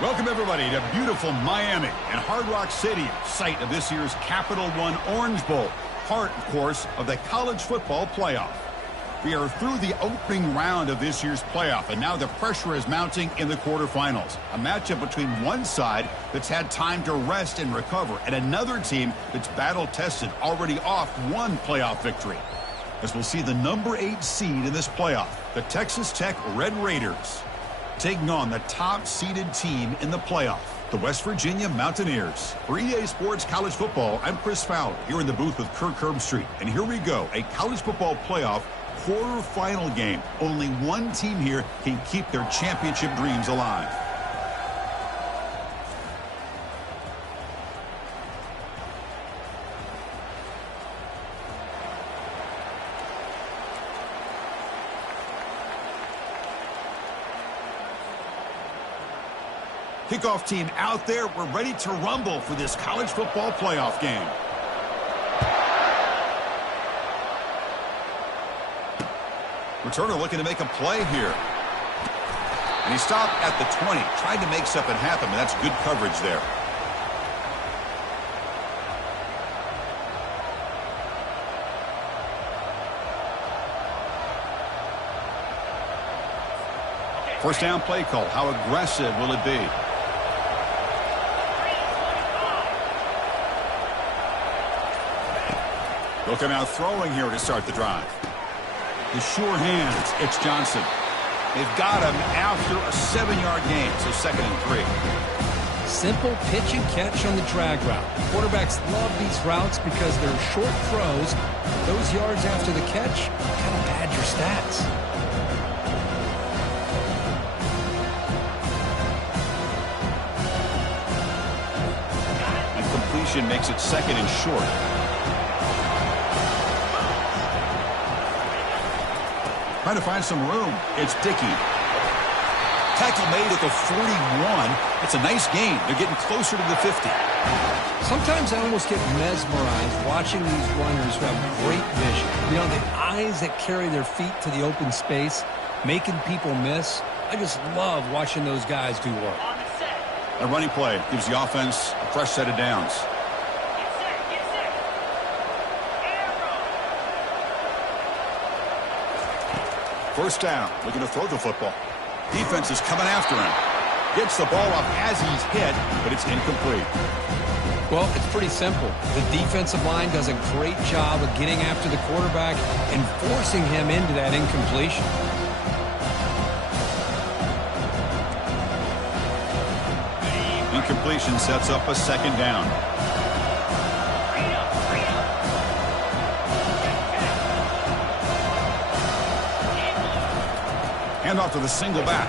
Welcome, everybody, to beautiful Miami and Hard Rock Stadium, site of this year's Capital One Orange Bowl, part, of course, of the college football playoff. We are through the opening round of this year's playoff, and now the pressure is mounting in the quarterfinals. A matchup between one side that's had time to rest and recover, and another team that's battle-tested, already off one playoff victory. As we'll see the number 8 seed in this playoff, the Texas Tech Red Raiders, taking on the top-seeded team in the playoff, the West Virginia Mountaineers. For EA Sports College Football, I'm Chris Fowler, here in the booth with Kirk Herbstreit. And here we go, a college football playoff quarterfinal game. Only one team here can keep their championship dreams alive. Kickoff team out there. We're ready to rumble for this college football playoff game. Returner looking to make a play here. And he stopped at the 20, trying to make something happen, but that's good coverage there. First down play call. How aggressive will it be? Looking out throwing here to start the drive. The sure hands. It's Johnson. They've got him after a 7-yard gain, so 2nd and 3. Simple pitch and catch on the drag route. Quarterbacks love these routes because they're short throws. Those yards after the catch kind of pad your stats. And completion makes it 2nd and short. Trying to find some room. It's Dickey. Tackle made at the 41. It's a nice gain. They're getting closer to the 50. Sometimes I almost get mesmerized watching these runners who have great vision. You know, the eyes that carry their feet to the open space, making people miss. I just love watching those guys do work. A running play gives the offense a fresh set of downs. First down, looking to throw the football. Defense is coming after him. Gets the ball up as he's hit, but it's incomplete. Well, it's pretty simple. The defensive line does a great job of getting after the quarterback and forcing him into that incompletion. Incompletion sets up a 2nd down. Hand off to the single back.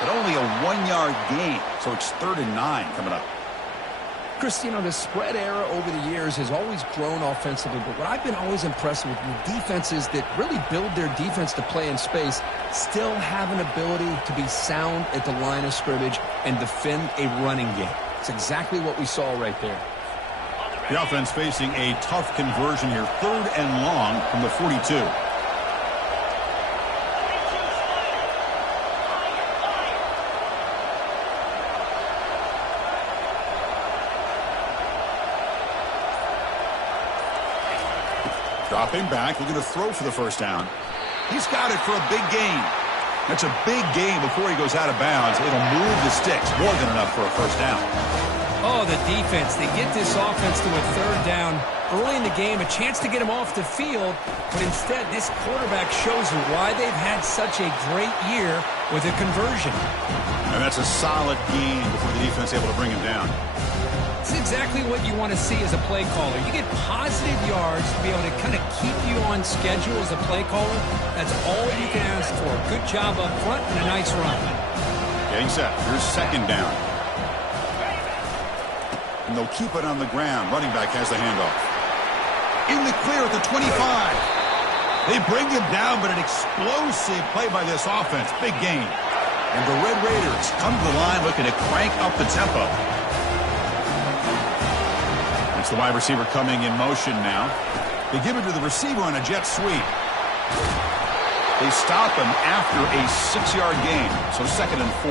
But only a 1-yard gain, so it's 3rd and 9 coming up. Chris, you know, the spread era over the years has always grown offensively, but what I've been always impressed with defenses that really build their defense to play in space still have an ability to be sound at the line of scrimmage and defend a running game. It's exactly what we saw right there. The offense facing a tough conversion here, 3rd and long from the 42. Dropping back, looking to throw for the first down. He's got it for a big gain. That's a big gain before he goes out of bounds. It'll move the sticks, more than enough for a first down. Oh, the defense. They get this offense to a 3rd down early in the game, a chance to get him off the field, but instead this quarterback shows you why they've had such a great year with a conversion. And that's a solid gain before the defense is able to bring him down. It's exactly what you want to see as a play caller. You get positive yards to be able to kind of keep you on schedule as a play caller. That's all you can ask for. Good job up front and a nice run. Getting set. Here's 2nd down. And they'll keep it on the ground. Running back has the handoff. In the clear at the 25. They bring him down, but an explosive play by this offense. Big gain. And the Red Raiders come to the line looking to crank up the tempo. It's the wide receiver coming in motion now. They give it to the receiver on a jet sweep. They stop him after a 6-yard gain, so 2nd and 4.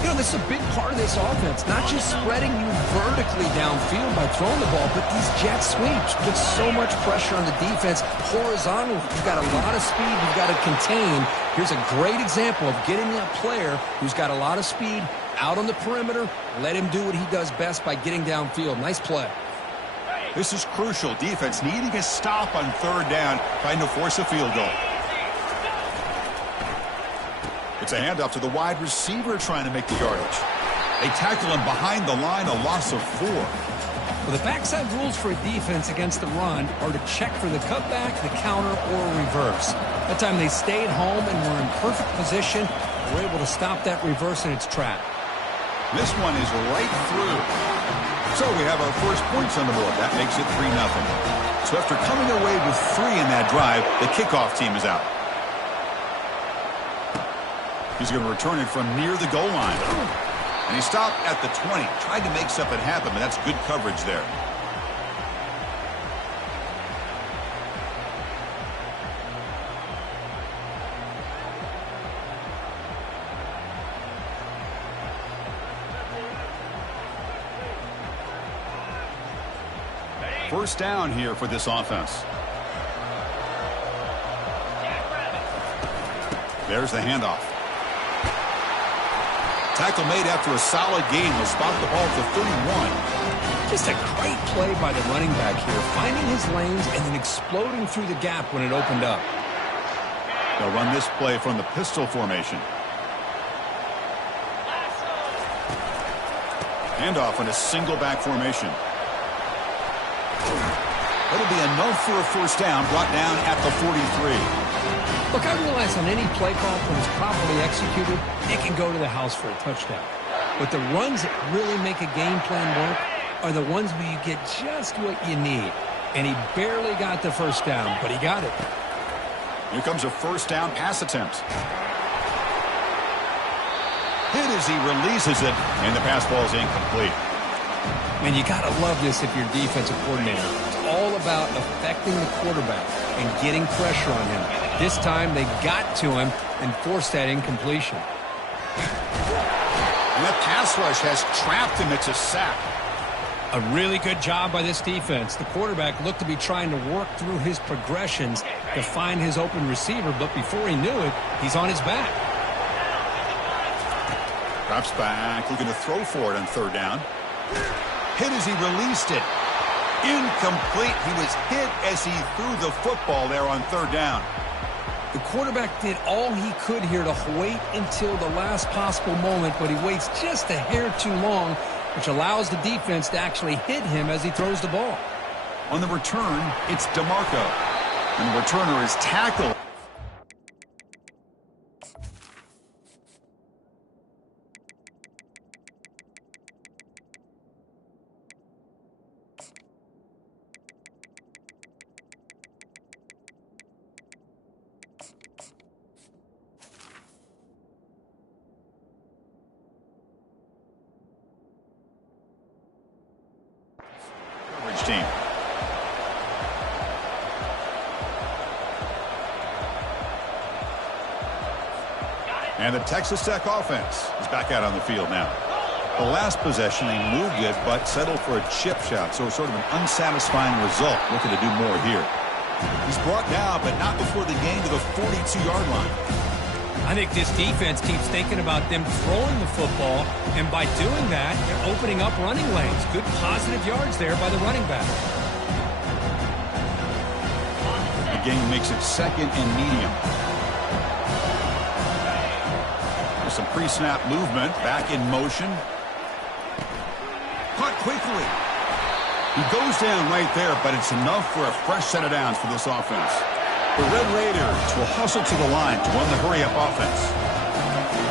You know, this is a big part of this offense, not just spreading you vertically downfield by throwing the ball, but these jet sweeps put so much pressure on the defense horizontally. You've got a lot of speed you've got to contain. Here's a great example of getting a player who's got a lot of speed out on the perimeter. Let him do what he does best by getting downfield. Nice play. This is crucial. Defense needing a stop on third down, trying to force a field goal. It's a handoff to the wide receiver trying to make the yardage. They tackle him behind the line, a loss of 4. Well, the backside rules for a defense against the run are to check for the cutback, the counter, or reverse. That time they stayed home and were in perfect position. They were able to stop that reverse in its track. This one is right through. So we have our first points on the board. That makes it 3-0. So after coming away with 3 in that drive, the kickoff team is out. He's going to return it from near the goal line. And he stopped at the 20. Tried to make something happen, but that's good coverage there. First down here for this offense. There's the handoff. Tackle made after a solid gain will spot the ball to 31. Just a great play by the running back here, finding his lanes and then exploding through the gap when it opened up. They'll run this play from the pistol formation. Handoff in a single back formation. It'll be enough for a first down, brought down at the 43. Look, I realize on any play call, when it's properly executed, it can go to the house for a touchdown. But the runs that really make a game plan work are the ones where you get just what you need. And he barely got the first down, but he got it. Here comes a first down pass attempt. Hit as he releases it, and the pass ball is incomplete. Man, you got to love this if you're defensive coordinator. It's all about affecting the quarterback and getting pressure on him. This time they got to him and forced that incompletion. And that pass rush has trapped him. It's a sack. A really good job by this defense. The quarterback looked to be trying to work through his progressions to find his open receiver, but before he knew it, he's on his back. Drops back, looking to throw for it on third down. Hit as he released it. Incomplete. He was hit as he threw the football there on third down. The quarterback did all he could here to wait until the last possible moment, but he waits just a hair too long, which allows the defense to actually hit him as he throws the ball. On the return, it's DeMarco. And the returner is tackled. Team. And the Texas Tech offense is back out on the field now. The last possession, they moved it, but settled for a chip shot, so sort of an unsatisfying result. Looking to do more here. He's brought down, but not before the gain to the 42-yard line. I think this defense keeps thinking about them throwing the football, and by doing that, they're opening up running lanes. Good positive yards there by the running back. The game makes it second and medium. There's some pre-snap movement, back in motion. Caught quickly. He goes down right there, but it's enough for a fresh set of downs for this offense. The Red Raiders will hustle to the line to run the hurry-up offense.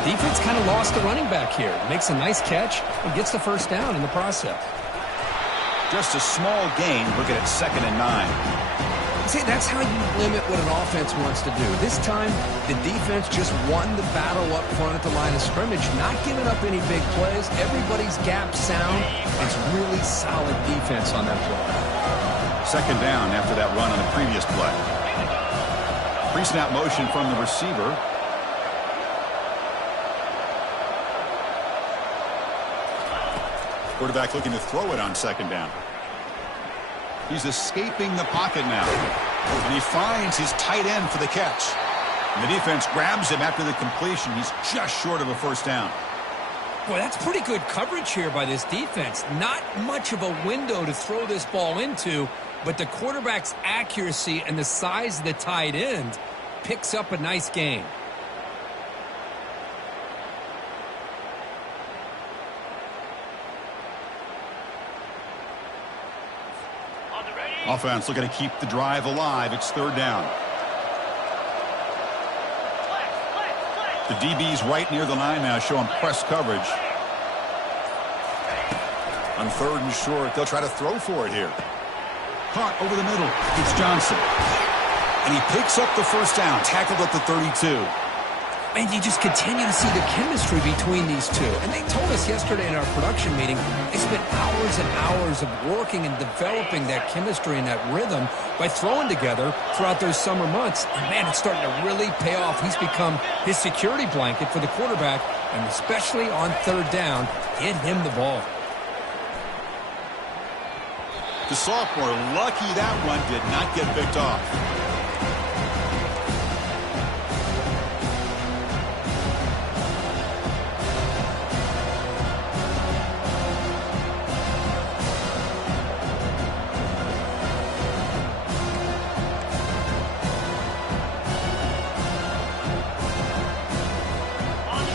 Defense kind of lost the running back here. Makes a nice catch and gets the first down in the process. Just a small gain. Looking at 2nd and 9. See, that's how you limit what an offense wants to do. This time, the defense just won the battle up front at the line of scrimmage, not giving up any big plays. Everybody's gap sound. It's really solid defense on that play. 2nd down after that run on the previous play. Pre-snap motion from the receiver. Quarterback looking to throw it on second down. He's escaping the pocket now. And he finds his tight end for the catch. And the defense grabs him after the completion. He's just short of a first down. Boy, that's pretty good coverage here by this defense. Not much of a window to throw this ball into, but the quarterback's accuracy and the size of the tight end picks up a nice gain. Offense looking to keep the drive alive. It's third down. The DB's right near the line now, showing press coverage. On third and short, they'll try to throw for it here. Caught over the middle. It's Johnson. And he picks up the first down, tackled at the 32. And you just continue to see the chemistry between these two. And they told us yesterday in our production meeting, they spent hours and hours of working and developing that chemistry and that rhythm by throwing together throughout those summer months. And, man, it's starting to really pay off. He's become his security blanket for the quarterback, and especially on third down, get him the ball. The sophomore, lucky that one did not get picked off.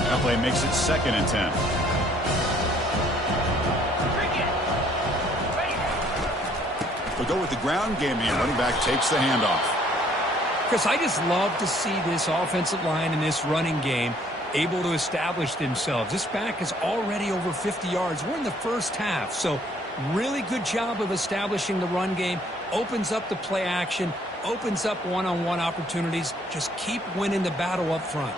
That play makes it 2nd and 10. We'll go with the ground game here. Running back takes the handoff. Chris, I just love to see this offensive line and this running game able to establish themselves. This back is already over 50 yards. We're in the first half, so really good job of establishing the run game. Opens up the play action, opens up one-on-one opportunities. Just keep winning the battle up front.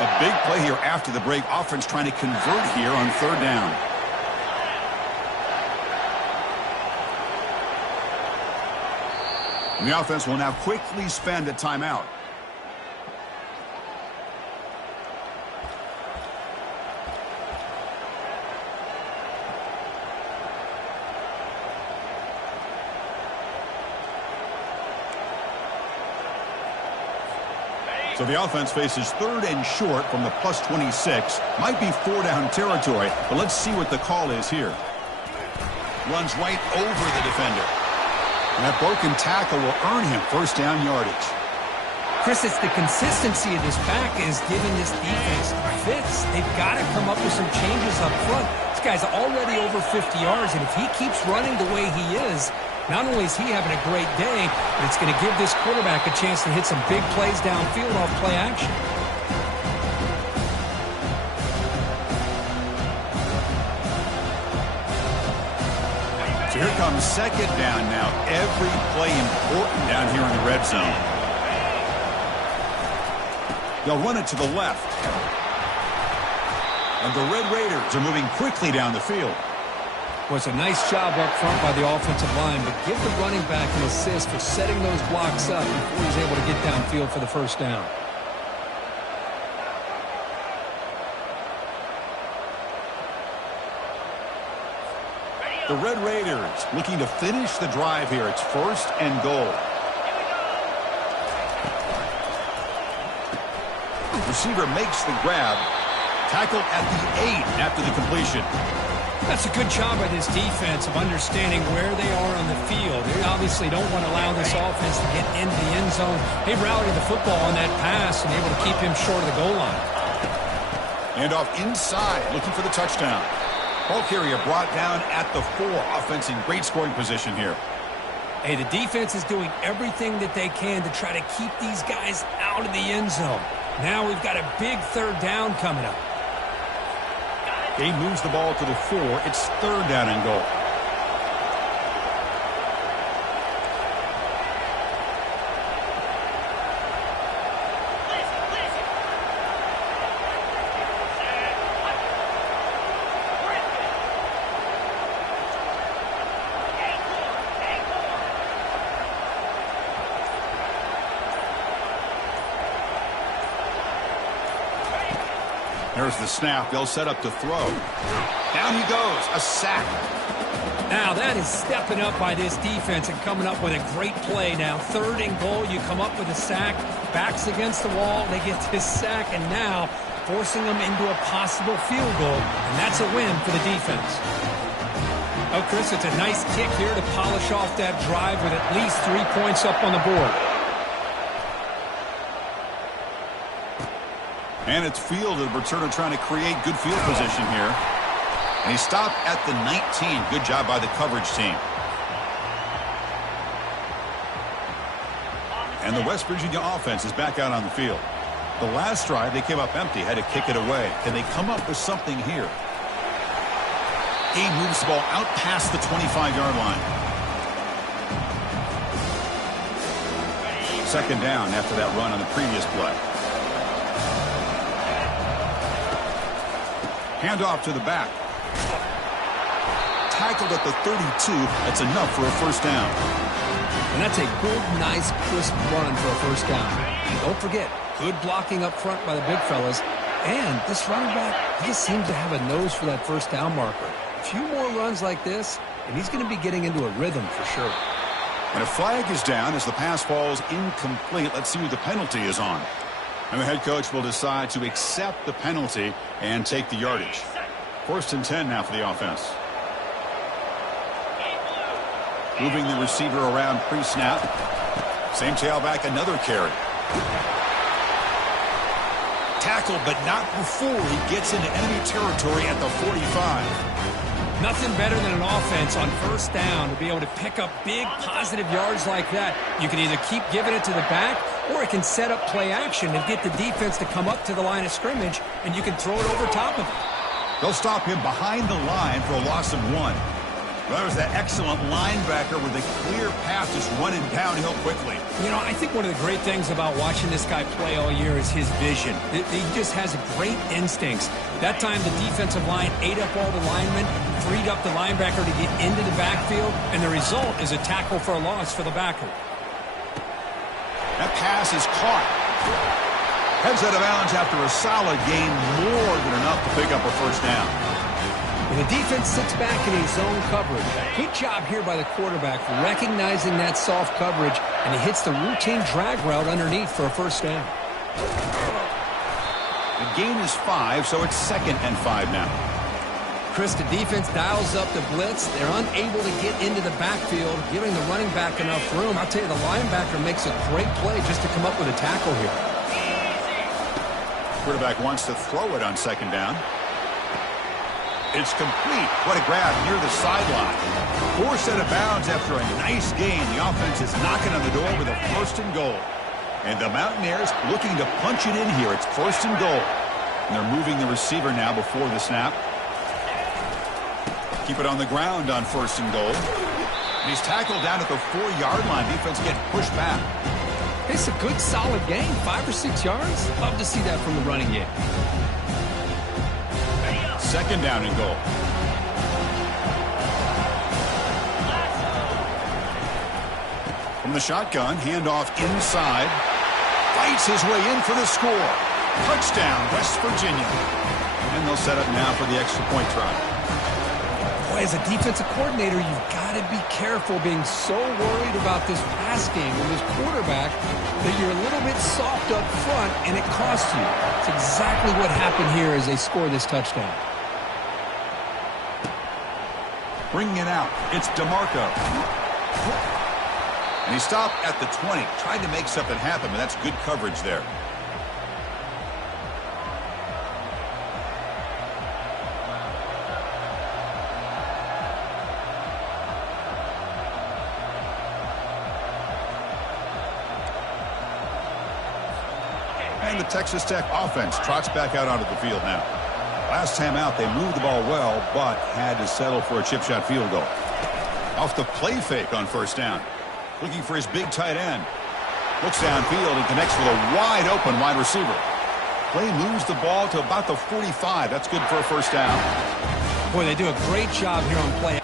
A big play here after the break. Offense trying to convert here on third down. And the offense will now quickly spend a timeout. So the offense faces third and short from the plus 26. Might be 4-down territory, but let's see what the call is here. Runs right over the defender. And that broken tackle will earn him first down yardage. Chris, it's the consistency of this back is giving this defense fits. They've got to come up with some changes up front. This guy's already over 50 yards, and if he keeps running the way he is, not only is he having a great day, but it's going to give this quarterback a chance to hit some big plays downfield off play action. So here comes second down now. Every play important down here in the red zone. They'll run it to the left. And the Red Raiders are moving quickly down the field. Was a nice job up front by the offensive line, but give the running back an assist for setting those blocks up before he's able to get downfield for the first down. The Red Raiders looking to finish the drive here. It's first and goal. Receiver makes the grab. Tackled at the 8 after the completion. That's a good job by this defense of understanding where they are on the field. They obviously don't want to allow this offense to get into the end zone. They rallied the football on that pass and able to keep him short of the goal line. And off inside, looking for the touchdown. Ball carrier brought down at the 4. Offense in great scoring position here. Hey, the defense is doing everything that they can to try to keep these guys out of the end zone. Now we've got a big third down coming up. He moves the ball to the 4. It's third down and goal. There's the snap. They'll set up to throw. Down he goes. A sack. Now that is stepping up by this defense and coming up with a great play. Now 3rd and goal, you come up with a sack. Backs against the wall. They get this sack, and now forcing them into a possible field goal. And that's a win for the defense. Oh, Chris, it's a nice kick here to polish off that drive with at least 3 points up on the board. And it's fielded. Virgina trying to create good field position here. And he stopped at the 19. Good job by the coverage team. And the West Virginia offense is back out on the field. The last drive, they came up empty, had to kick it away. Can they come up with something here? He moves the ball out past the 25-yard line. 2nd down after that run on the previous play. Handoff to the back. Tackled at the 32. That's enough for a 1st down. And that's a good, nice, crisp run for a 1st down. And don't forget, good blocking up front by the big fellas. And this running back, he just seems to have a nose for that 1st down marker. A few more runs like this, and he's going to be getting into a rhythm for sure. And a flag is down as the pass falls incomplete. Let's see who the penalty is on. And the head coach will decide to accept the penalty and take the yardage. 1st and 10 now for the offense. Moving the receiver around pre-snap. Same tailback, another carry. Tackled, but not before he gets into enemy territory at the 45. Nothing better than an offense on 1st down to be able to pick up big positive yards like that. You can either keep giving it to the back, or it can set up play action and get the defense to come up to the line of scrimmage, and you can throw it over top of it. They'll stop him behind the line for a loss of 1. Well, there's that excellent linebacker with a clear path just running downhill quickly. You know, I think one of the great things about watching this guy play all year is his vision. He just has great instincts. That time the defensive line ate up all the linemen, freed up the linebacker to get into the backfield, and the result is a tackle for a loss for the backer. That pass is caught. Heads out of bounds after a solid gain, more than enough to pick up a 1st down. And the defense sits back in a zone coverage. Good job here by the quarterback recognizing that soft coverage, and he hits the routine drag route underneath for a 1st down. The gain is 5, so it's 2nd and 5 now. Chris, the defense dials up the blitz. They're unable to get into the backfield, giving the running back enough room. I'll tell you, the linebacker makes a great play just to come up with a tackle here. Quarterback wants to throw it on 2nd down. It's complete. What a grab near the sideline. 4 set of bounds after a nice gain. The offense is knocking on the door with a 1st and goal. And the Mountaineers looking to punch it in here. It's 1st and goal. And they're moving the receiver now before the snap. Keep it on the ground on 1st and goal. And he's tackled down at the 4-yard line. Defense getting pushed back. It's a good, solid gain. 5 or 6 yards. Love to see that from the running game. 2nd down and goal. From the shotgun, handoff inside. Fights his way in for the score. Touchdown, West Virginia. And they'll set up now for the extra point try. Boy, as a defensive coordinator, you've got to be careful being so worried about this pass game with this quarterback that you're a little bit soft up front and it costs you. It's exactly what happened here as they score this touchdown. Bringing it out, it's DeMarco. And he stopped at the 20, tried to make something happen, but that's good coverage there. And the Texas Tech offense trots back out onto the field now. Last time out, they moved the ball well, but had to settle for a chip shot field goal. Off the play fake on 1st down. Looking for his big tight end. Looks downfield and connects with a wide open wide receiver. Play moves the ball to about the 45. That's good for a 1st down. Boy, they do a great job here on play.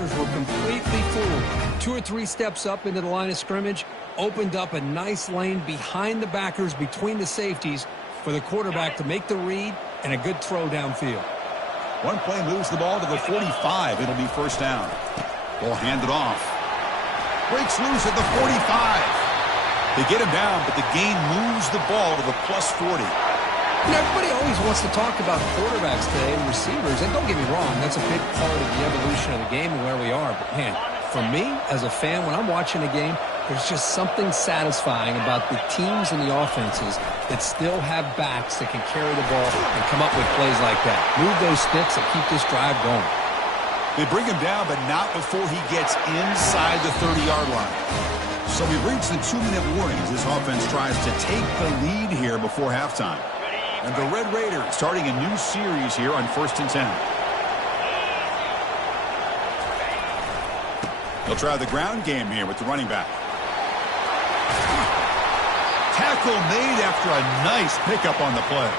linebackers were completely fooled. 2 or 3 steps up into the line of scrimmage, opened up a nice lane behind the backers, between the safeties, for the quarterback to make the read and a good throw downfield. One play moves the ball to the 45. It'll be first down. Ball handed off. Breaks loose at the 45. They get him down, but the gain moves the ball to the plus 40. You know, everybody always wants to talk about quarterbacks today and receivers, and don't get me wrong, that's a big part of the evolution of the game and where we are. But, man, for me, as a fan, when I'm watching a game, there's just something satisfying about the teams and the offenses that still have backs that can carry the ball and come up with plays like that. Move those sticks and keep this drive going. They bring him down, but not before he gets inside the 30-yard line. So we've reached the 2-minute warning as this offense tries to take the lead here before halftime. And the Red Raiders starting a new series here on 1st and 10. They'll try the ground game here with the running back. Tackle made after a nice pickup on the play.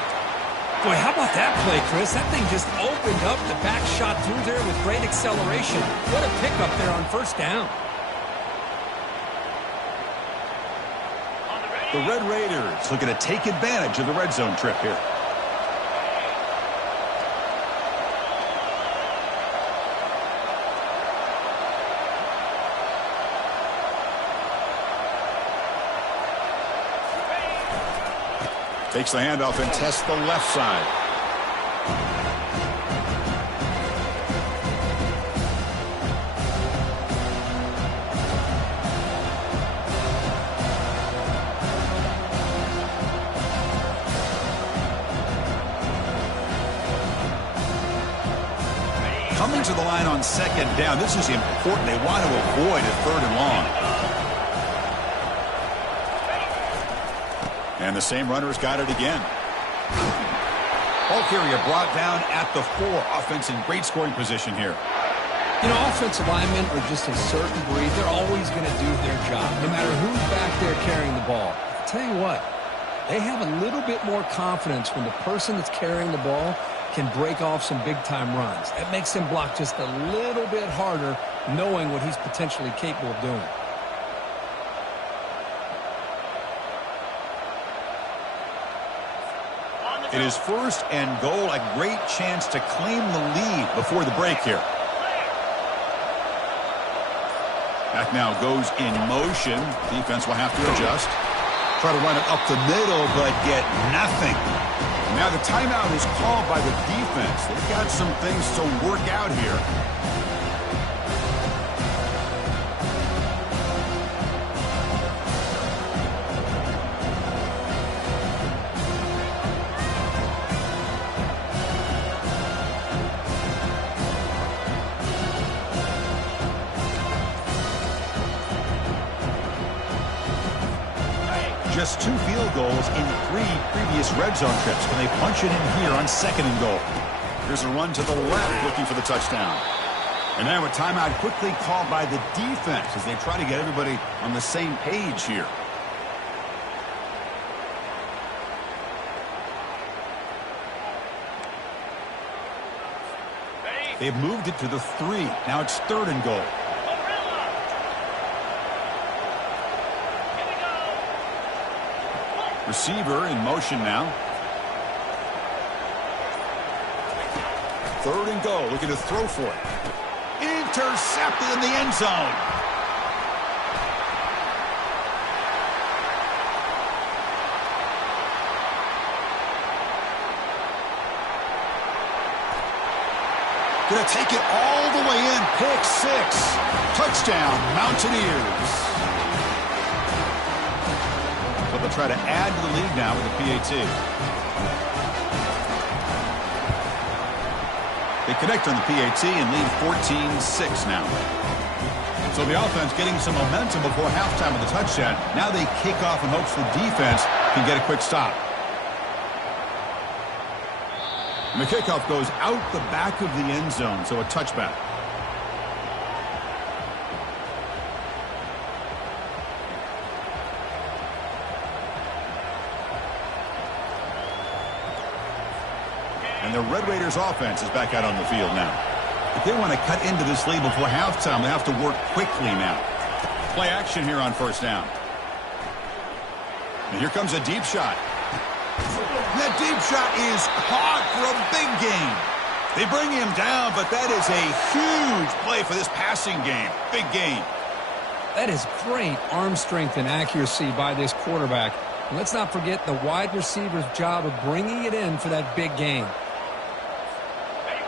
Boy, how about that play, Chris? That thing just opened up. The back shot through there with great acceleration. What a pickup there on first down. The Red Raiders looking to take advantage of the red zone trip here. Takes the handoff and tests the left side. Coming to the line on 2nd down. This is important. They want to avoid a 3rd and long. And the same runner's got it again. Ball carrier brought down at the 4. Offense in great scoring position here. You know, offensive linemen are just a certain breed. They're always going to do their job, no matter who's back there carrying the ball. I'll tell you what, they have a little bit more confidence when the person that's carrying the ball can break off some big-time runs. That makes him block just a little bit harder, knowing what he's potentially capable of doing. It is 1st and goal, a great chance to claim the lead before the break here. Back now goes in motion. Defense will have to adjust. Try to run it up the middle, but get nothing. Now the timeout is called by the defense. They've got some things to work out here. Just 2 field goals in 3 previous red zone trips. Can they punch it in here on 2nd and goal? Here's a run to the left looking for the touchdown. And now a timeout quickly called by the defense as they try to get everybody on the same page here. They've moved it to the 3. Now it's 3rd and goal. Receiver in motion now. 3rd and goal, looking to throw for it. Intercepted in the end zone. Gonna take it all the way in. Pick 6. Touchdown, Mountaineers. They'll try to add to the lead now with the PAT. They connect on the PAT and lead 14-6 now. So the offense getting some momentum before halftime with the touchdown. Now they kick off in hopes the defense can get a quick stop. And the kickoff goes out the back of the end zone, so a touchback. And the Red Raiders offense is back out on the field now. The If they want to cut into this lead before halftime, they have to work quickly now. Play action here on first down. And here comes a deep shot. That deep shot is caught for a big gain. They bring him down, but that is a huge play for this passing game. Big gain. That is great arm strength and accuracy by this quarterback. And let's not forget the wide receiver's job of bringing it in for that big gain.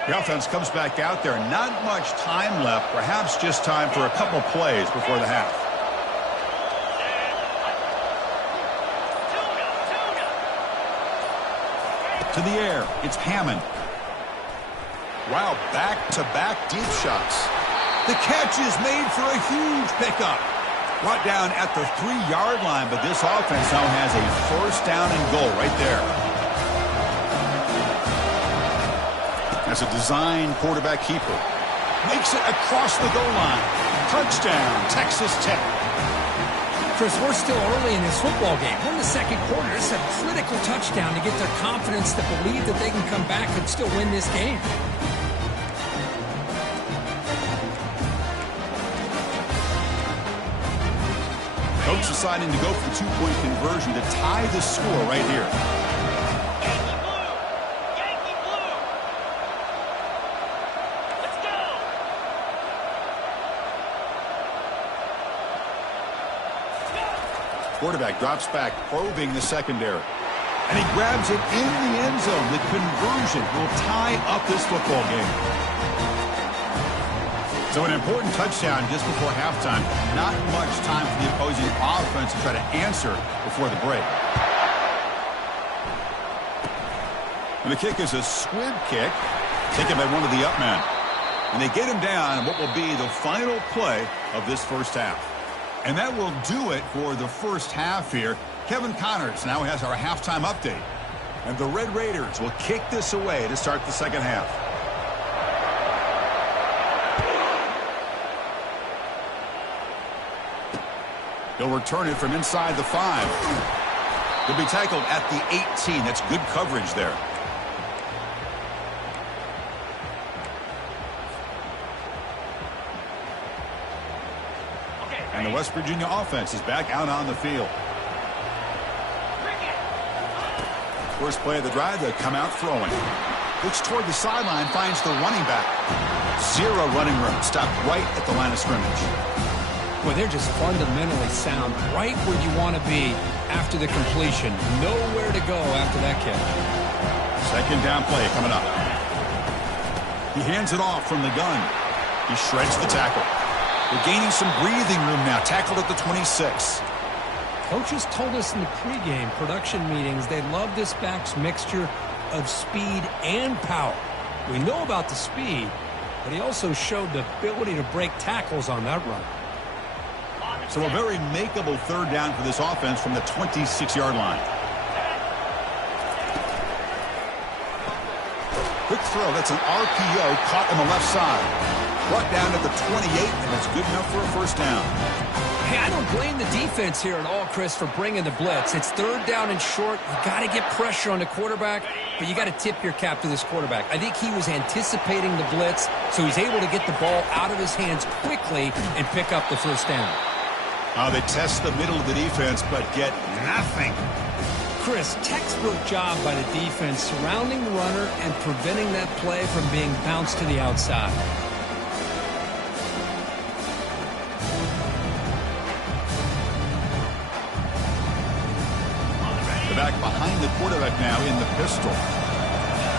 The offense comes back out there. Not much time left. Perhaps just time for a couple plays before the half. To the air. It's Hammond. Wow, back-to-back deep shots. The catch is made for a huge pickup. Brought down at the 3-yard line, but this offense now has a first down and goal right there. That's a design quarterback keeper. Makes it across the goal line. Touchdown, Texas Tech. Chris, we're still early in this football game. We're in the second quarter. It's a critical touchdown to get their confidence to believe that they can come back and still win this game. Coach deciding to go for the 2-point conversion to tie the score right here. Yankee blue. Let's go. Quarterback drops back, probing the secondary. And he grabs it in the end zone. The conversion will tie up this football game. So an important touchdown just before halftime. Not much time for the opposing offense to try to answer before the break. And the kick is a squib kick taken by one of the up men. And they get him down in what will be the final play of this first half. And that will do it for the first half here. Kevin Connors now has our halftime update. And the Red Raiders will kick this away to start the second half. He'll return it from inside the 5. He'll be tackled at the 18. That's good coverage there. And the West Virginia offense is back out on the field. First play of the drive, they come out throwing. Looks toward the sideline, finds the running back. Zero running room. Stopped right at the line of scrimmage. Well, they're just fundamentally sound, right where you want to be after the completion. Nowhere to go after that catch. Second down play coming up. He hands it off from the gun. He shreds the tackle. They're gaining some breathing room now. Tackled at the 26. Coaches told us in the pregame production meetings they love this back's mixture of speed and power. We know about the speed, but he also showed the ability to break tackles on that run. So a very makeable third down for this offense from the 26-yard line. Quick throw. That's an RPO caught on the left side. Brought down at the 28, and that's good enough for a first down. Hey, I don't blame the defense here at all, Chris, for bringing the blitz. It's third down and short. You got to get pressure on the quarterback, but you got to tip your cap to this quarterback. I think he was anticipating the blitz, so he's able to get the ball out of his hands quickly and pick up the first down. They test the middle of the defense, but get nothing. Chris, textbook job by the defense surrounding the runner and preventing that play from being bounced to the outside. The back behind the quarterback now in the pistol.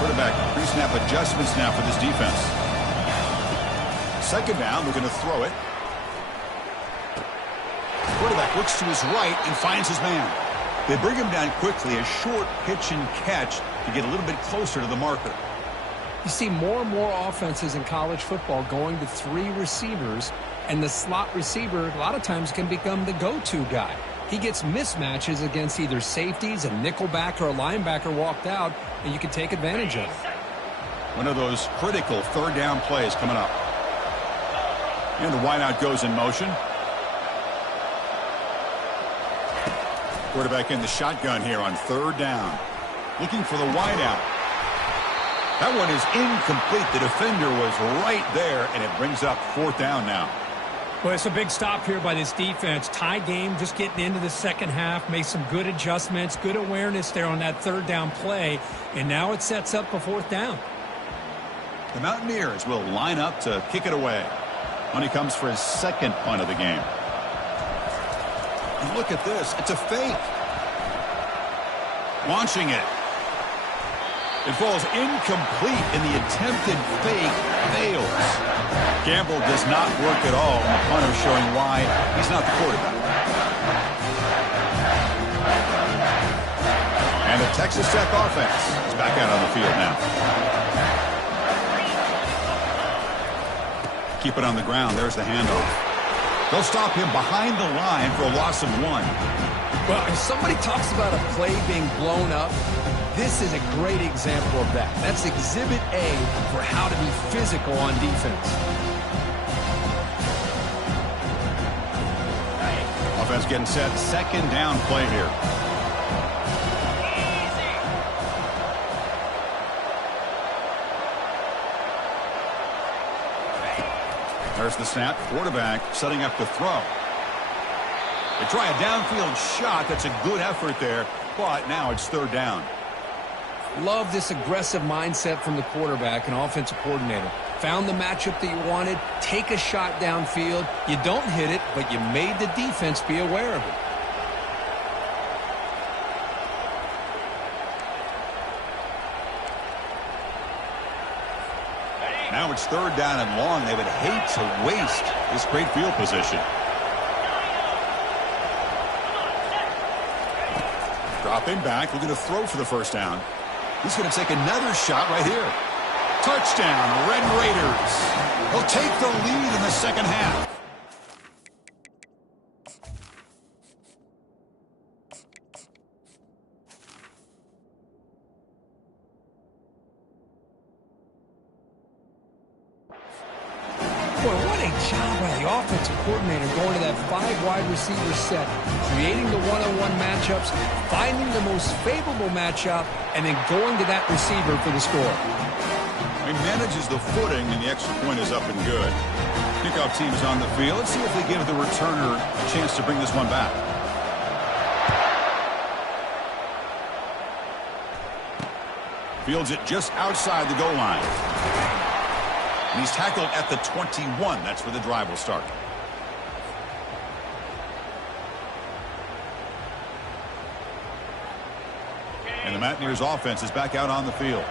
Quarterback pre-snap adjustments now for this defense. Second down, they're going to throw it. Quarterback looks to his right and finds his man. They bring him down quickly, a short pitch and catch to get a little bit closer to the marker. You see more and more offenses in college football going to 3 receivers, and the slot receiver a lot of times can become the go-to guy. He gets mismatches against either safeties, a nickelback, or a linebacker walked out, and you can take advantage of it. One of those critical third down plays coming up. And the wideout goes in motion. Quarterback in the shotgun here on third down. Looking for the wideout. That one is incomplete. The defender was right there, and it brings up fourth down now. Well, it's a big stop here by this defense. Tie game, just getting into the second half, made some good adjustments, good awareness there on that third down play, and now it sets up a fourth down. The Mountaineers will line up to kick it away when he comes for his second punt of the game. And look at this. It's a fake. Launching it. It falls incomplete, and the attempted fake fails. Gamble does not work at all, and the punter showing why he's not the quarterback. And the Texas Tech offense is back out on the field now. Keep it on the ground. There's the handoff. They'll stop him behind the line for a loss of 1. Well, if somebody talks about a play being blown up, this is a great example of that. That's Exhibit A for how to be physical on defense. Offense getting set. Second down play here. There's the snap. Quarterback setting up to throw. They try a downfield shot. That's a good effort there, but now it's third down. Love this aggressive mindset from the quarterback and offensive coordinator. Found the matchup that you wanted. Take a shot downfield. You don't hit it, but you made the defense be aware of it. Now it's third down and long. They would hate to waste this great field position. Dropping back, looking to throw for the first down. He's going to take another shot right here. Touchdown, Red Raiders. They'll take the lead in the second half. Boy, what a job by the offensive coordinator going to that 5 wide receiver set, creating the one-on-one matchups, finding the most favorable matchup, and then going to that receiver for the score. He manages the footing, and the extra point is up and good. Kickoff team is on the field. Let's see if they give the returner a chance to bring this one back. Fields it just outside the goal line. And he's tackled at the 21. That's where the drive will start. And the Mountaineers offense is back out on the field.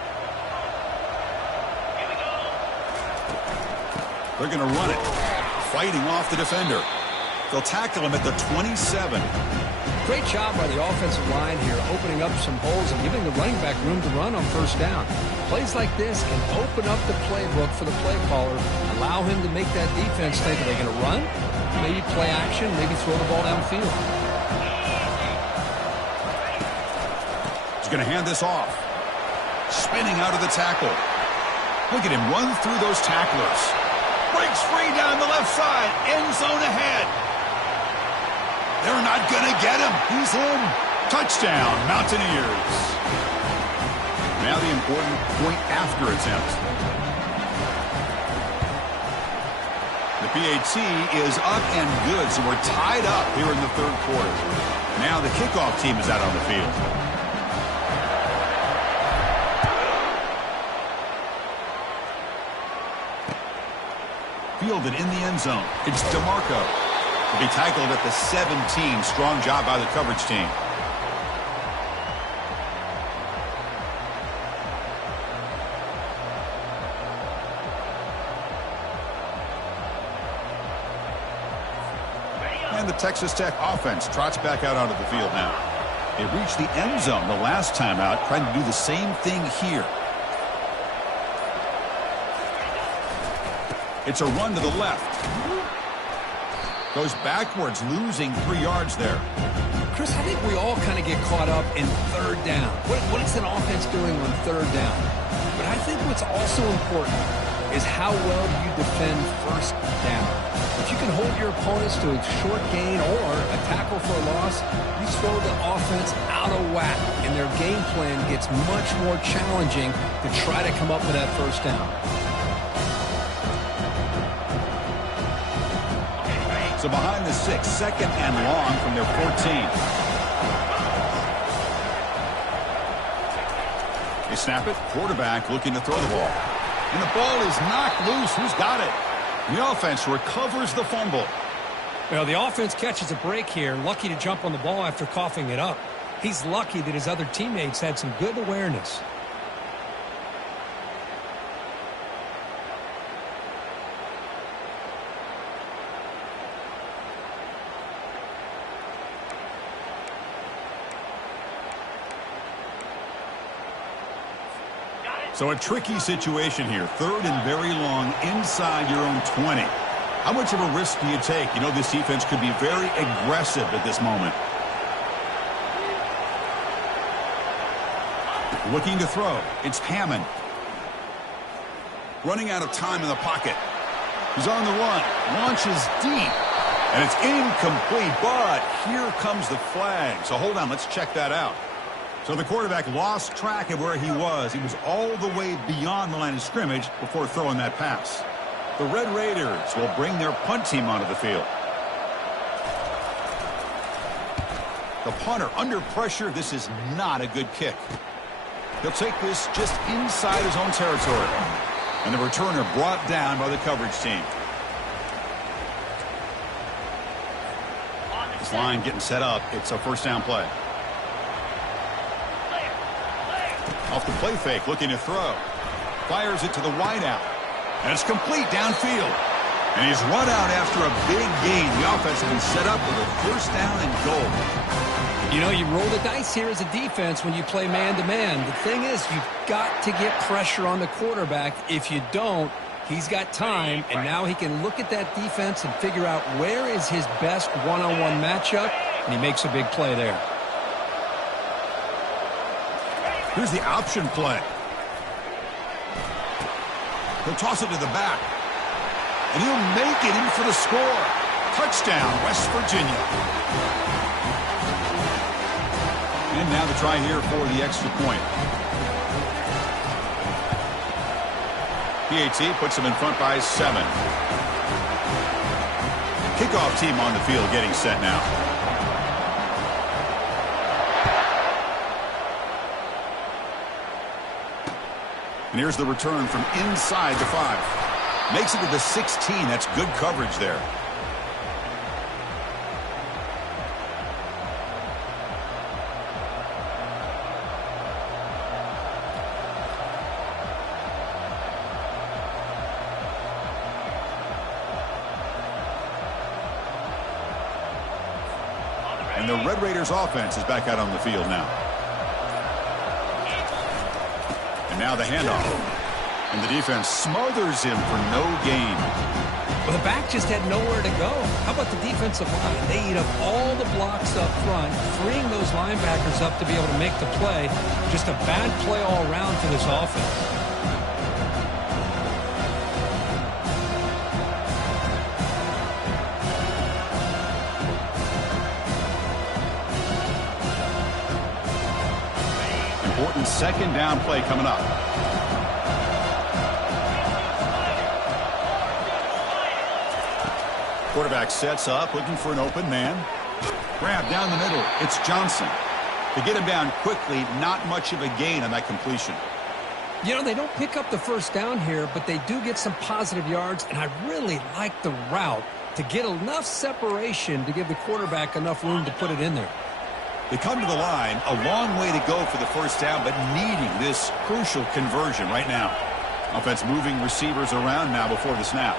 They're going to run it. Fighting off the defender. They'll tackle him at the 27. Great job by the offensive line here, opening up some holes and giving the running back room to run on first down. Plays like this can open up the playbook for the play caller, allow him to make that defense think, are they going to run? Maybe play action, maybe throw the ball downfield. He's going to hand this off. Spinning out of the tackle. Look at him run through those tacklers. Breaks free down the left side. End zone ahead. They're not going to get him. He's in. Touchdown, Mountaineers. Now the important point after attempt. The PAT is up and good, so we're tied up here in the third quarter. Now the kickoff team is out on the field. Fielded in the end zone. It's DeMarco. Will be tackled at the 17. Strong job by the coverage team. And the Texas Tech offense trots back out onto the field now. They reached the end zone the last time out, trying to do the same thing here. It's a run to the left. Goes backwards, losing 3 yards there. Chris, I think we all kind of get caught up in third down. What is an offense doing on third down? But I think what's also important is how well you defend first down. If you can hold your opponents to a short gain or a tackle for a loss, you throw the offense out of whack, and their game plan gets much more challenging to try to come up with that first down. So behind the 6, second and long from their 14. They snap it. Quarterback looking to throw the ball. And the ball is knocked loose. Who's got it? The offense recovers the fumble. Well, the offense catches a break here. Lucky to jump on the ball after coughing it up. He's lucky that his other teammates had some good awareness. So a tricky situation here. Third and very long inside your own 20. How much of a risk do you take? You know, this defense could be very aggressive at this moment. Looking to throw. It's Hammond. Running out of time in the pocket. He's on the run. Launches deep. And it's incomplete, but here comes the flag. So hold on, let's check that out. So the quarterback lost track of where he was. He was all the way beyond the line of scrimmage before throwing that pass. The Red Raiders will bring their punt team onto the field. The punter under pressure. This is not a good kick. He'll take this just inside his own territory. And the returner brought down by the coverage team. This line getting set up. It's a first down play. Off the play fake, looking to throw. Fires it to the wideout. And it's complete downfield. And he's run out after a big gain. The offense will be set up with a first down and goal. You know, you roll the dice here as a defense when you play man-to-man. The thing is, you've got to get pressure on the quarterback. If you don't, he's got time, and now he can look at that defense and figure out where is his best one-on-one matchup, and he makes a big play there. Here's the option play. He'll toss it to the back. And he'll make it in for the score. Touchdown, West Virginia. And now the try here for the extra point. PAT puts them in front by 7. Kickoff team on the field getting set now. And here's the return from inside the 5. Makes it to the 16. That's good coverage there. And the Red Raiders offense is back out on the field now. And now the handoff. And the defense smothers him for no gain. Well, the back just had nowhere to go. How about the defensive line? They eat up all the blocks up front, freeing those linebackers up to be able to make the play. Just a bad play all around for this offense. Important second down play coming up. Quarterback sets up, looking for an open man. Grab down the middle. It's Johnson. To get him down quickly, not much of a gain on that completion. You know, they don't pick up the first down here, but they do get some positive yards, and I really like the route to get enough separation to give the quarterback enough room to put it in there. They come to the line, a long way to go for the first down, but needing this crucial conversion right now. Offense moving receivers around now before the snap.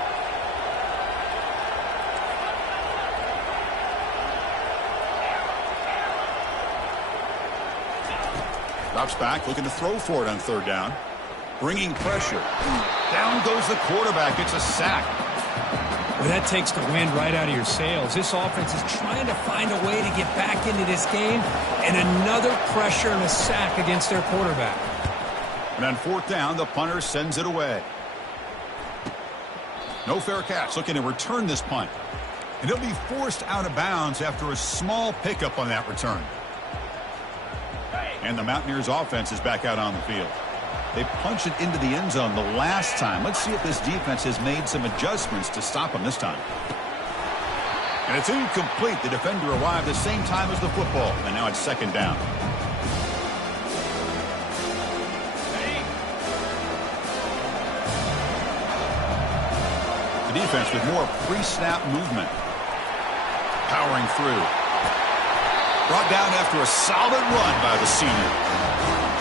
Drops back, looking to throw for it on third down. Bringing pressure. Down goes the quarterback. It's a sack. Well, that takes the wind right out of your sails. This offense is trying to find a way to get back into this game, and another pressure and a sack against their quarterback. And on fourth down, the punter sends it away. No fair catch. Looking to return this punt. And he'll be forced out of bounds after a small pickup on that return. And the Mountaineers offense is back out on the field. They punched it into the end zone the last time. Let's see if this defense has made some adjustments to stop them this time. And it's incomplete. The defender arrived the same time as the football. And now it's second down. The defense with more pre-snap movement. Powering through. Brought down after a solid run by the senior.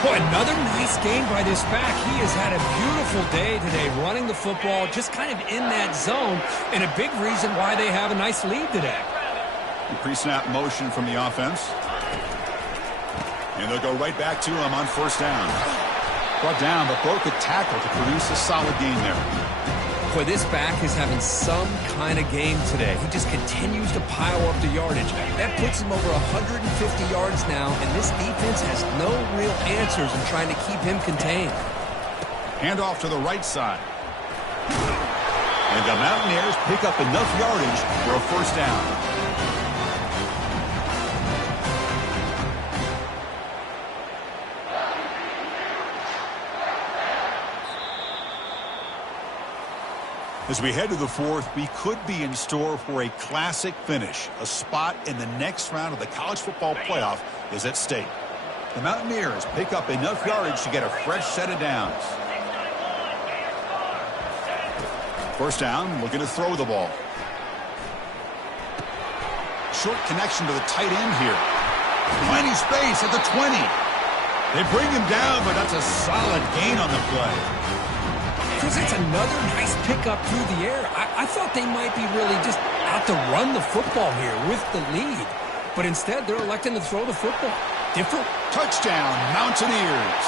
Boy, another nice game by this back. He has had a beautiful day today running the football, just kind of in that zone, and a big reason why they have a nice lead today. The pre-snap motion from the offense. And they'll go right back to him on first down. Brought down, but broke a tackle to produce a solid gain there. Boy, this back is having some kind of game today. He just continues to pile up the yardage. That puts him over 150 yards now, and this defense has no real answers in trying to keep him contained. Handoff to the right side. And the Mountaineers pick up enough yardage for a first down. As we head to the fourth, we could be in store for a classic finish. A spot in the next round of the college football playoff is at stake. The Mountaineers pick up enough yardage to get a fresh set of downs. First down, looking to throw the ball. Short connection to the tight end here. Plenty space at the 20. They bring him down, but that's a solid gain on the play. Chris, it's another nice pickup through the air. I thought they might be really just out to run the football here with the lead. But instead, they're electing to throw the football. Different. Touchdown, Mountaineers.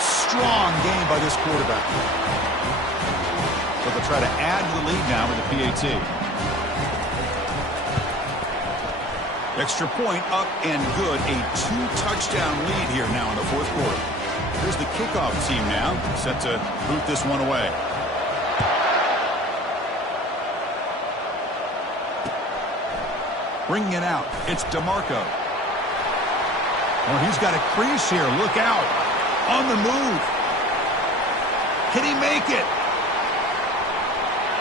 Strong game by this quarterback. So they'll try to add to the lead now with the PAT. Extra point up and good. A 2-touchdown lead here now in the fourth quarter. Here's the kickoff team now, set to boot this one away. Bringing it out, it's DeMarco. Oh, he's got a crease here, look out. On the move. Can he make it?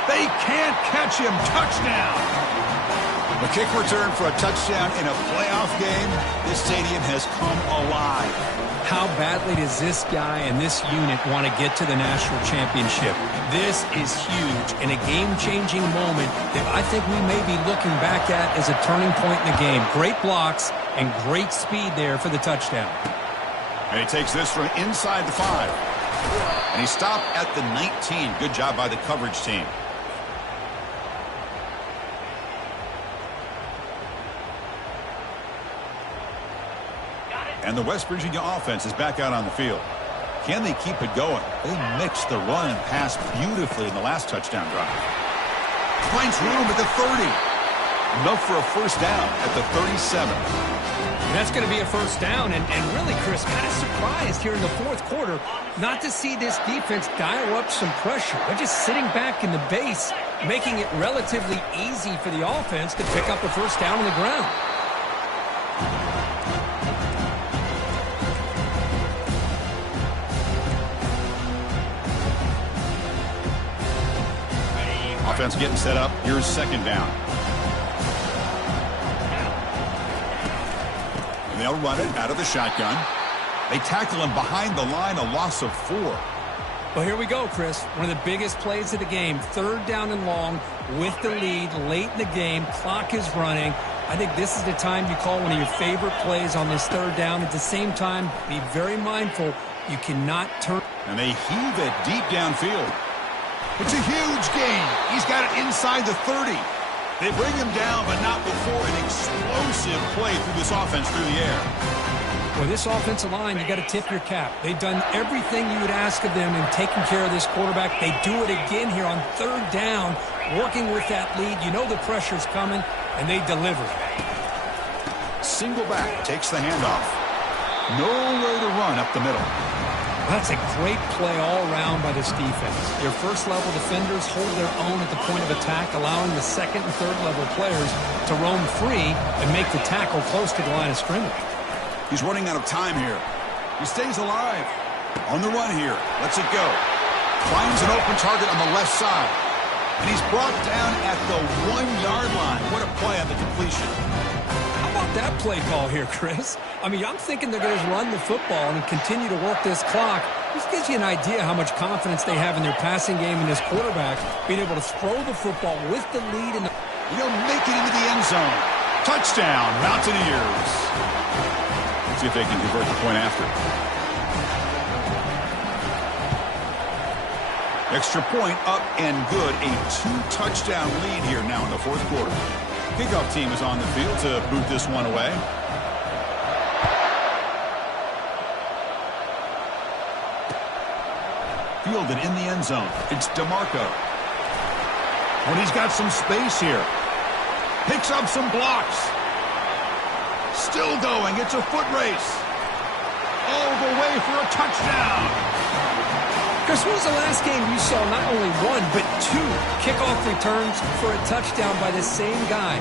They can't catch him, touchdown. A kick return for a touchdown in a playoff game. This stadium has come alive. How badly does this guy and this unit want to get to the national championship? This is huge and a game-changing moment that I think we may be looking back at as a turning point in the game. Great blocks and great speed there for the touchdown. And he takes this from inside the 5. And he stopped at the 19. Good job by the coverage team. And the West Virginia offense is back out on the field. Can they keep it going? They mixed the run and pass beautifully in the last touchdown drive. Finds room at the 30. Enough for a first down at the 37. And that's going to be a first down. And really, Chris, kind of surprised here in the fourth quarter not to see this defense dial up some pressure. They're just sitting back in the base, making it relatively easy for the offense to pick up a first down on the ground. Offense getting set up. Here's second down. And they'll run it out of the shotgun. They tackle him behind the line, a loss of 4. Well, here we go, Chris. One of the biggest plays of the game. Third down and long with the lead late in the game. Clock is running. I think this is the time you call one of your favorite plays on this third down. At the same time, be very mindful. You cannot turn. And they heave it deep downfield. It's a huge gain. He's got it inside the 30. They bring him down, but not before an explosive play through this offense through the air. Well, this offensive line, you got to tip your cap. They've done everything you would ask of them in taking care of this quarterback. They do it again here on third down, working with that lead. You know the pressure's coming, and they deliver. Single back takes the handoff. Nowhere to run up the middle. That's a great play all around by this defense. Your first-level defenders hold their own at the point of attack, allowing the second and third-level players to roam free and make the tackle close to the line of scrimmage. He's running out of time here. He stays alive. On the run here. Lets it go. Finds an open target on the left side. And he's brought down at the 1-yard line. What a play on the completion. How about that play call here, Chris? I mean, I'm thinking they're going to run the football and continue to work this clock. This gives you an idea how much confidence they have in their passing game and this quarterback being able to throw the football with the lead. He'll make it into the end zone. Touchdown, Mountaineers. Let's see if they can convert the point after. Extra point up and good. A 2-touchdown lead here now in the fourth quarter. Kickoff team is on the field to boot this one away. Fielded in the end zone. It's DeMarco. When he's got some space here. Picks up some blocks. Still going. It's a foot race. All the way for a touchdown. Chris, when was the last game you saw not only one, but 2 kickoff returns for a touchdown by the same guy?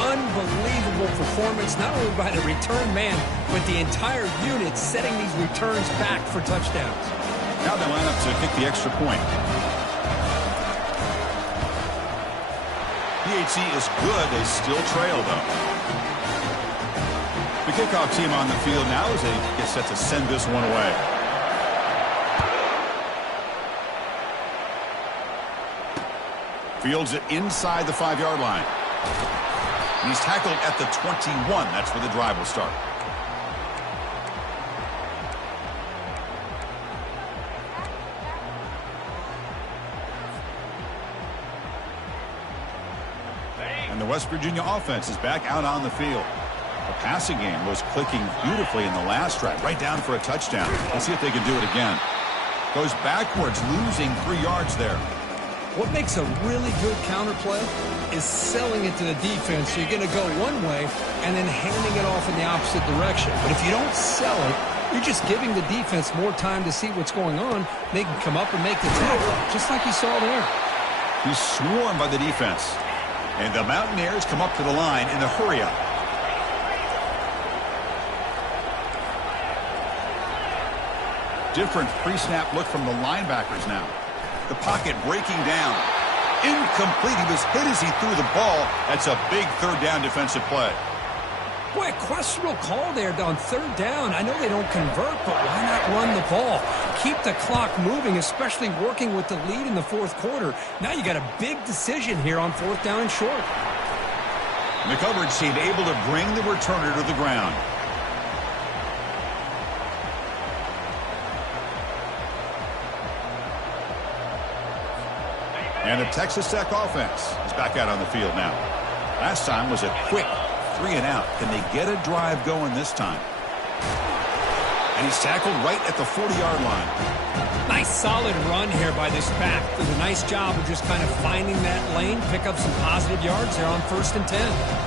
Unbelievable performance, not only by the return man, but the entire unit setting these returns back for touchdowns. Now they line up to kick the extra point. PHC is good. They still trail, though. The kickoff team on the field now as they get set to send this one away. Fields it inside the 5-yard line. And he's tackled at the 21. That's where the drive will start. And the West Virginia offense is back out on the field. The passing game was clicking beautifully in the last drive, right down for a touchdown. Let's see if they can do it again. Goes backwards, losing 3 yards there. What makes a really good counterplay is selling it to the defense. So you're going to go one way and then handing it off in the opposite direction. But if you don't sell it, you're just giving the defense more time to see what's going on. They can come up and make the tackle, just like you saw there. He's swarmed by the defense. And the Mountaineers come up to the line in the hurry-up. Different pre-snap look from the linebackers now. The pocket breaking down. Incomplete. He was hit as he threw the ball. That's a big third-down defensive play. Boy, a questionable call there on third down. I know they don't convert, but why not run the ball? Keep the clock moving, especially working with the lead in the fourth quarter. Now you got a big decision here on 4th down and short. And the coverage team able to bring the returner to the ground. And the Texas Tech offense is back out on the field now. Last time was a quick 3-and-out. Can they get a drive going this time? And he's tackled right at the 40-yard line. Nice solid run here by this back. Did a nice job of just kind of finding that lane, pick up some positive yards there on 1st and 10.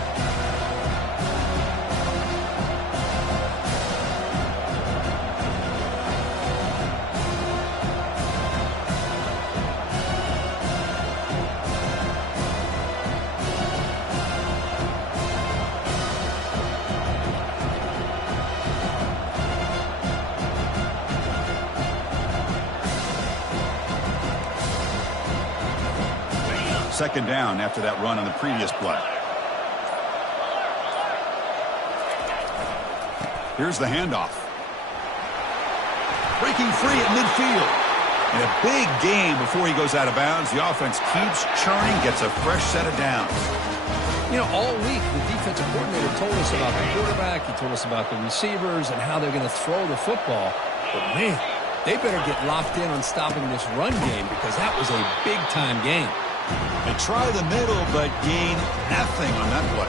Second down after that run on the previous play. Here's the handoff. Breaking free at midfield. And a big game before he goes out of bounds. The offense keeps churning, gets a fresh set of downs. You know, all week the defensive coordinator told us about the quarterback. He told us about the receivers and how they're going to throw the football. But, man, they better get locked in on stopping this run game because that was a big-time game. They try the middle, but gain nothing on that play.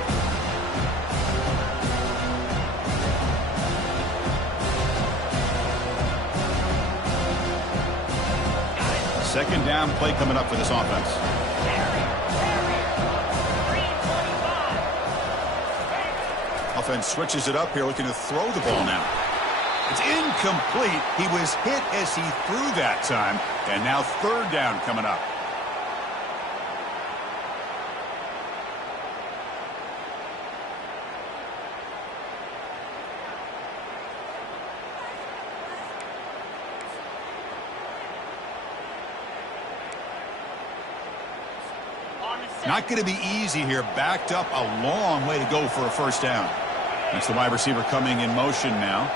Second down play coming up for this offense. Offense switches it up here, looking to throw the ball now. It's incomplete. He was hit as he threw that time. And now third down coming up. Not going to be easy here. Backed up a long way to go for a first down. That's the wide receiver coming in motion now.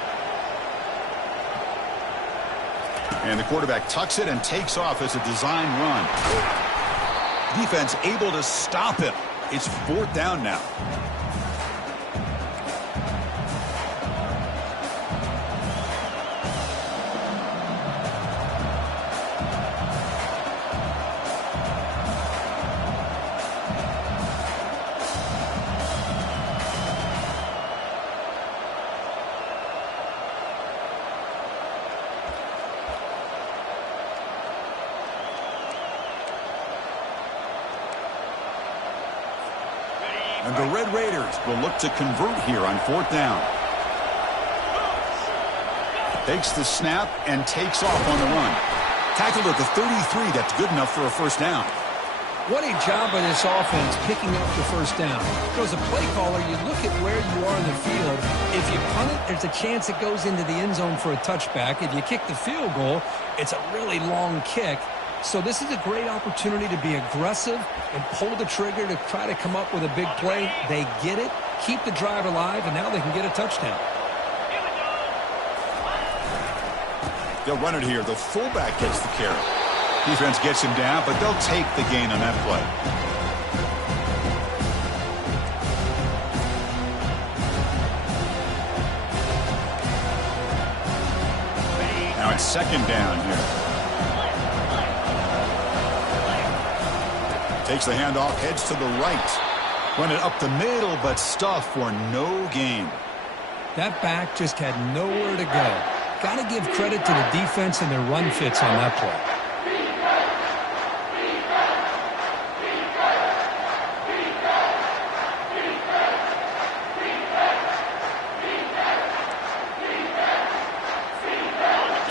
And the quarterback tucks it and takes off as a design run. Defense able to stop him. It's fourth down now. And the Red Raiders will look to convert here on fourth down. Takes the snap and takes off on the run. Tackled at the 33. That's good enough for a first down. What a job by this offense picking up the first down. As a play caller, you look at where you are in the field. If you punt it, there's a chance it goes into the end zone for a touchback. If you kick the field goal, it's a really long kick. So this is a great opportunity to be aggressive and pull the trigger to try to come up with a big play. They get it, keep the drive alive, and now they can get a touchdown. They'll run it here. The fullback gets the carry. Defense gets him down, but they'll take the gain on that play. Now it's second down here. Takes the handoff, heads to the right. Run it up the middle, but stuff for no gain. That back just had nowhere to go. Got to give credit to the defense and their run fits on that play.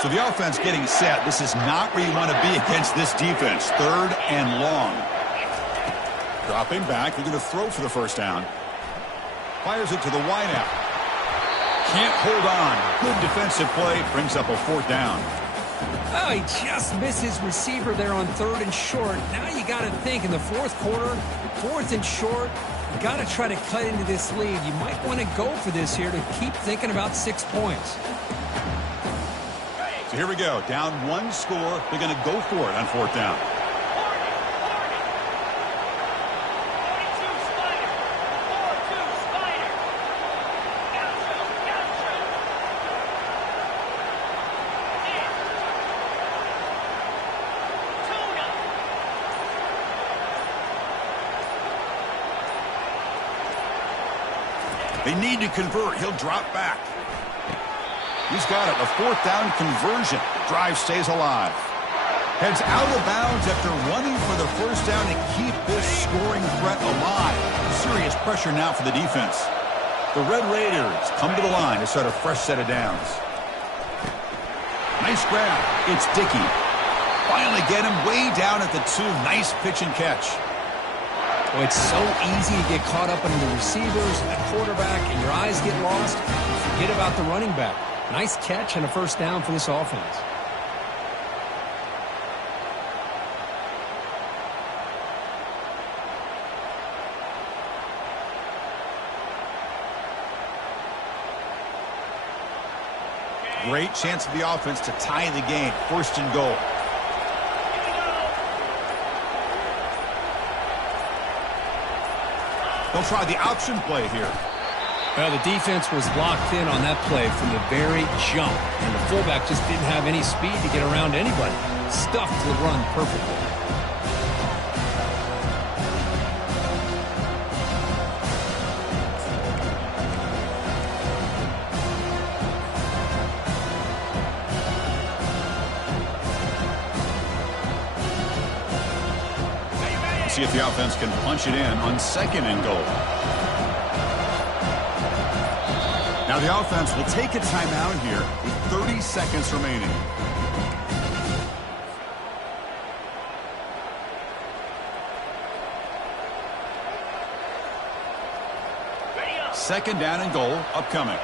So the offense getting set. This is not where you want to be against this defense. Third and long. Dropping back. They're going to throw for the first down. Fires it to the wideout. Can't hold on. Good defensive play. Brings up a fourth down. Oh, he just missed his receiver there on third and short. Now you got to think in the fourth quarter, fourth and short, you got to try to cut into this lead. You might want to go for this here to keep thinking about 6 points. So here we go. Down one score. They're going to go for it on fourth down. They need to convert. He'll drop back. He's got it. A fourth down conversion. Drive stays alive. Heads out of bounds after running for the first down to keep this scoring threat alive. Serious pressure now for the defense. The Red Raiders come to the line to start a fresh set of downs. Nice grab. It's Dickey. Finally get him way down at the 2. Nice pitch and catch. Well, it's so easy to get caught up under the receivers and the quarterback, and your eyes get lost. You forget about the running back. Nice catch and a first down for this offense. Great chance for the offense to tie the game. First and goal. They'll try the option play here. Well, the defense was locked in on that play from the very jump, and the fullback just didn't have any speed to get around anybody. Stuffed the run perfectly. See if the offense can punch it in on second and goal. Now Now the offense will take a timeout here with 30 seconds remaining. Second down and goal upcoming.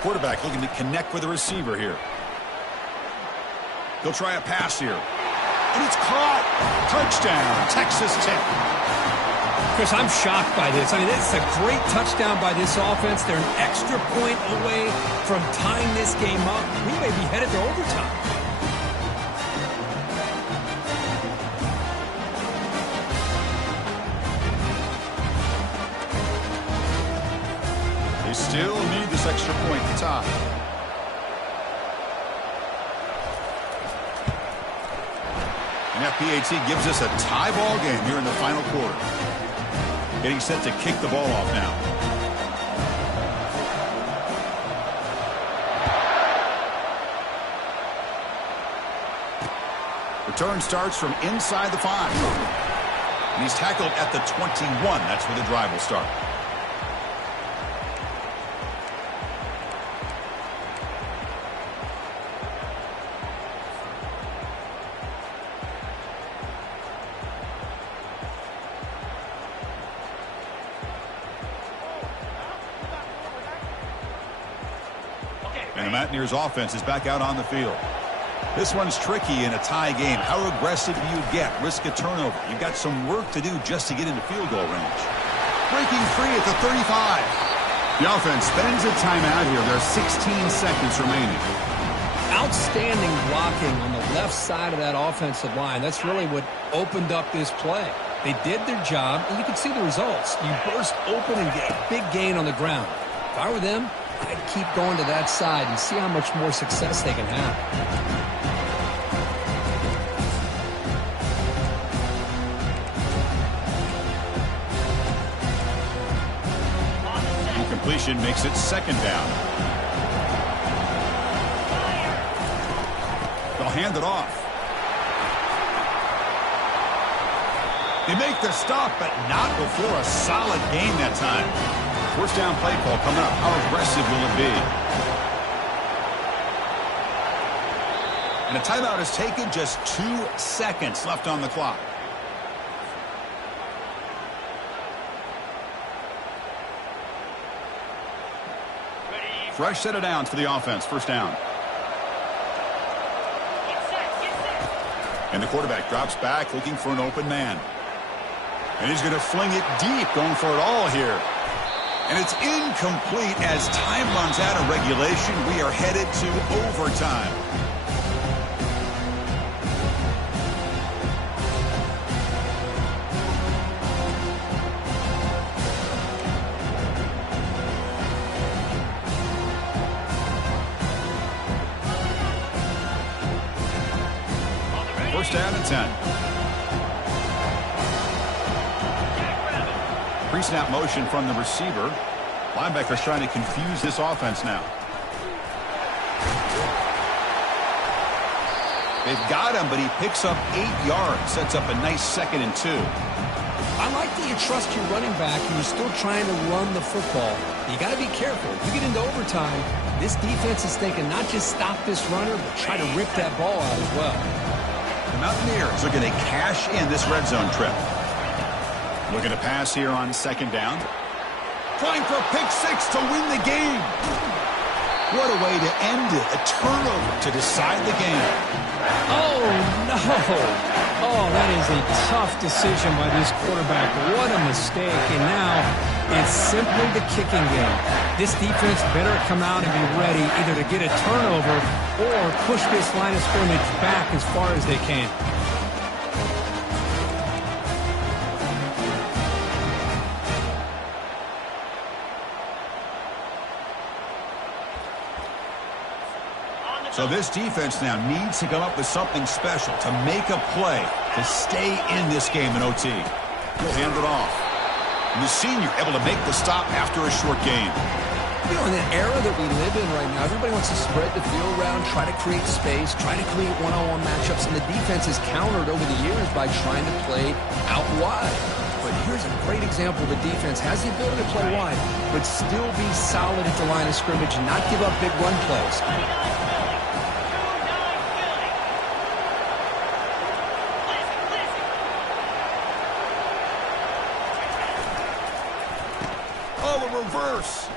Quarterback looking to connect with the receiver here. He'll try a pass here. And it's caught. Touchdown, Texas Tech. Chris, I'm shocked by this. I mean, this is a great touchdown by this offense. They're an extra point away from tying this game up. We may be headed to overtime. They still need this extra point to tie. And FPAT gives us a tie ball game here in the final quarter. Getting set to kick the ball off now. Return starts from inside the 5. And he's tackled at the 21. That's where the drive will start. And the Mountaineers offense is back out on the field. This one's tricky in a tie game. How aggressive do you get? Risk a turnover. You've got some work to do just to get into field goal range. Breaking free at the 35. The offense spends a timeout here. There are 16 seconds remaining. Outstanding blocking on the left side of that offensive line. That's really what opened up this play. They did their job, and you can see the results. You burst open and get a big gain on the ground. If I were them, I'd keep going to that side and see how much more success they can have. Completion makes it second down. They'll hand it off. They make the stop, but not before a solid gain that time. First down play call coming up. How aggressive will it be? And a timeout is taken. Just 2 seconds left on the clock. Fresh set of downs for the offense. First down. And the quarterback drops back looking for an open man. And he's going to fling it deep, going for it all here. And it's incomplete as time runs out of regulation. We are headed to overtime. First down and 10. Pre-snap motion from the receiver. Linebacker's trying to confuse this offense now. They've got him, but he picks up 8 yards. Sets up a nice 2nd and 2. I like that you trust your running back and you're still trying to run the football. You got to be careful. You get into overtime, this defense is thinking not just stop this runner, but try to rip that ball out as well. The Mountaineers are going to cash in this red zone trip. Looking to pass here on second down. Trying for a pick 6 to win the game. What a way to end it. A turnover to decide the game. Oh, no. Oh, that is a tough decision by this quarterback. What a mistake. And now it's simply the kicking game. This defense better come out and be ready either to get a turnover or push this line of scrimmage back as far as they can. So this defense now needs to come up with something special to make a play to stay in this game in OT. He'll hand it off. And the senior able to make the stop after a short gain. You know, in the era that we live in right now, everybody wants to spread the field around, try to create space, try to create one-on-one matchups, and the defense is countered over the years by trying to play out wide. But here's a great example of a defense has the ability to play wide, but still be solid at the line of scrimmage and not give up big run plays. Oh, the reverse.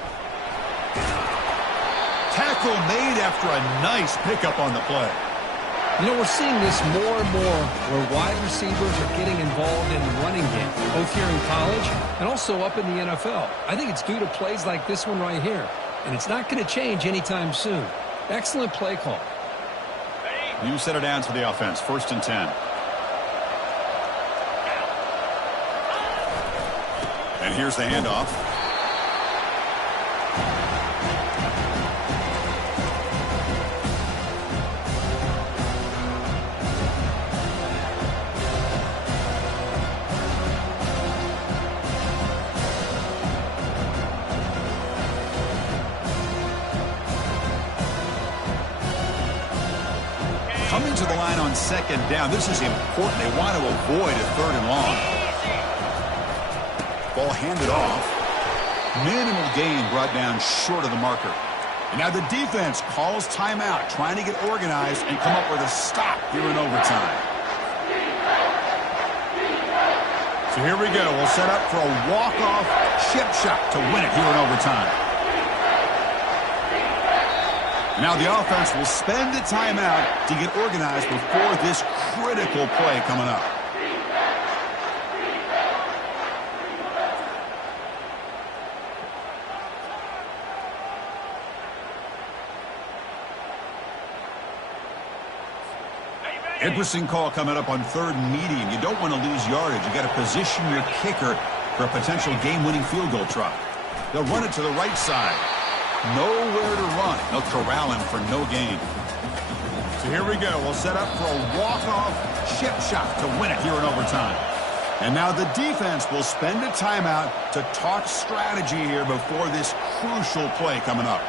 Tackle made after a nice pickup on the play. You know, we're seeing this more and more where wide receivers are getting involved in the running game, both here in college and also up in the NFL. I think it's due to plays like this one right here, and it's not going to change anytime soon. Excellent play call. You set it down to the offense, 1st and 10. And here's the handoff. Coming to the line on 2nd down. This is important. They want to avoid a 3rd and long. Ball handed off. Minimal gain brought down short of the marker. And now the defense calls timeout, trying to get organized and come up with a stop here in overtime. So here we go. We'll set up for a walk-off chip shot to win it here in overtime. Now the offense will spend a timeout to get organized before this critical play coming up. Interesting call coming up on 3rd and medium. You don't want to lose yardage. You got to position your kicker for a potential game-winning field goal try. They'll run it to the right side. Nowhere to run. They'll corral him for no gain. So here we go. We'll set up for a walk-off chip shot to win it here in overtime. And now the defense will spend a timeout to talk strategy here before this crucial play coming up.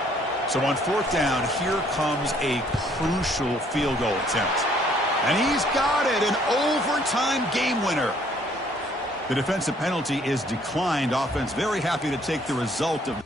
So on 4th down, here comes a crucial field goal attempt. And he's got it, an overtime game winner. The defensive penalty is declined. Offense very happy to take the result of